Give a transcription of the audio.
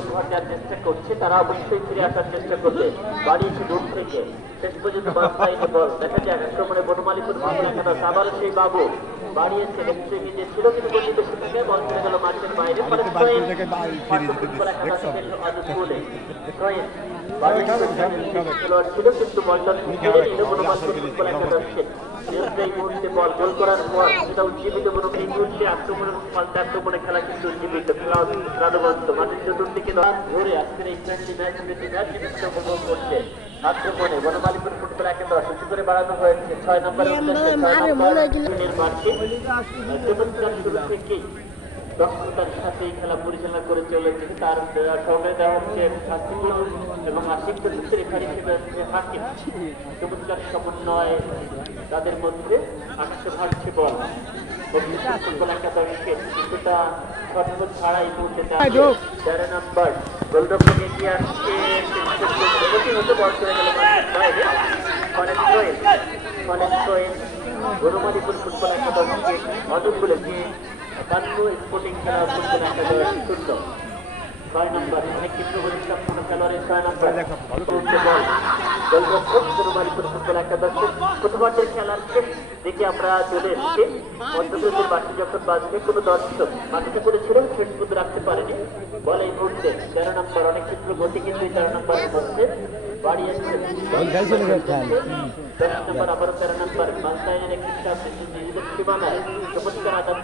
উপহার দেওয়ার চেষ্টা করছে, তারা অবশ্যই ফিরে আসার চেষ্টা করবে। বাড়িয়েছে দূর থেকে, শেষ পর্যন্ত বাস্তবায়িত বল। দেখা যাক আক্রমণে বনমালীপুর আবার সেই বাবু বাড়িয়েছে, লেফটে যে ছিল কিন্তু গতিতে থেকে বল চলে গেল মাঠের বাইরে। খেলোয়াড় ছিল কিন্তু বলটা ফিরে নিল বনমালীপুর ফুটবল একাদশে। এই মুহূর্তে বল গোল করার পর সেটা উজ্জীবিত এই মুহূর্তে আক্রমণের পাল্টা আক্রমণে খেলা কিন্তু উজ্জীবিত প্রাণবন্ত। মাঠের চতুর্দিকে ঘুরে আজকের এই ফ্রেন্ডলি ম্যাচ উপভোগ করছে। আক্রমণে বনমালীপুর ফুটবল একাদশ উঁচু করে বাড়ানো হয়েছে 6 নম্বর চমৎকার শুরু থেকেই দক্ষতার সাথে খেলা পরিচালনা করে চলেছে। তার সঙ্গে দেওয়া হচ্ছে শাস্তিপূর্ণ এবং আশিক রেফারি হিসেবে হচ্ছে হাকিম। চমৎকার সমন্বয় তাদের মধ্যে আকাশে ভাসছে বল। ফুটবল একাদশকে কিছুটা ছটফট ছাড়া এই মুহূর্তে 13 নম্বর গোলরক্ষক এগিয়ে আসছে। বল চলে গেল বাইরে। বনমালীপুর ফুটবল একাদশকে অনুকূলে বান্ন স্পোর্টিং খেলা ফুটবল একাদশ 0। 6 নম্বর অনেক কিছু গুরুত্বপূর্ণ খেলোয়াড়ের 6 নম্বর গোলরক্ষক বনমালীপুর ফুটবল একাদশের প্রথমার্ধের খেলার শেষ দিকে আমরা চলে এসেছি। মধ্যপ্রদেশের বাসী যখন বাজবে কোনো দর্শক মাটিতে করেছিলেন শেষ পর্যন্ত রাখতে পারেনি বল। এই মুহূর্তে 13 নম্বর অনেক ক্ষেত্রে গতি কিন্তু 13 নম্বরের মধ্যে বাড়িয়েছে। 10 নম্বর আবারও 13 নম্বর বাস্তায়নের একটি নিজেদের সীমানায় চমৎকার আঘাত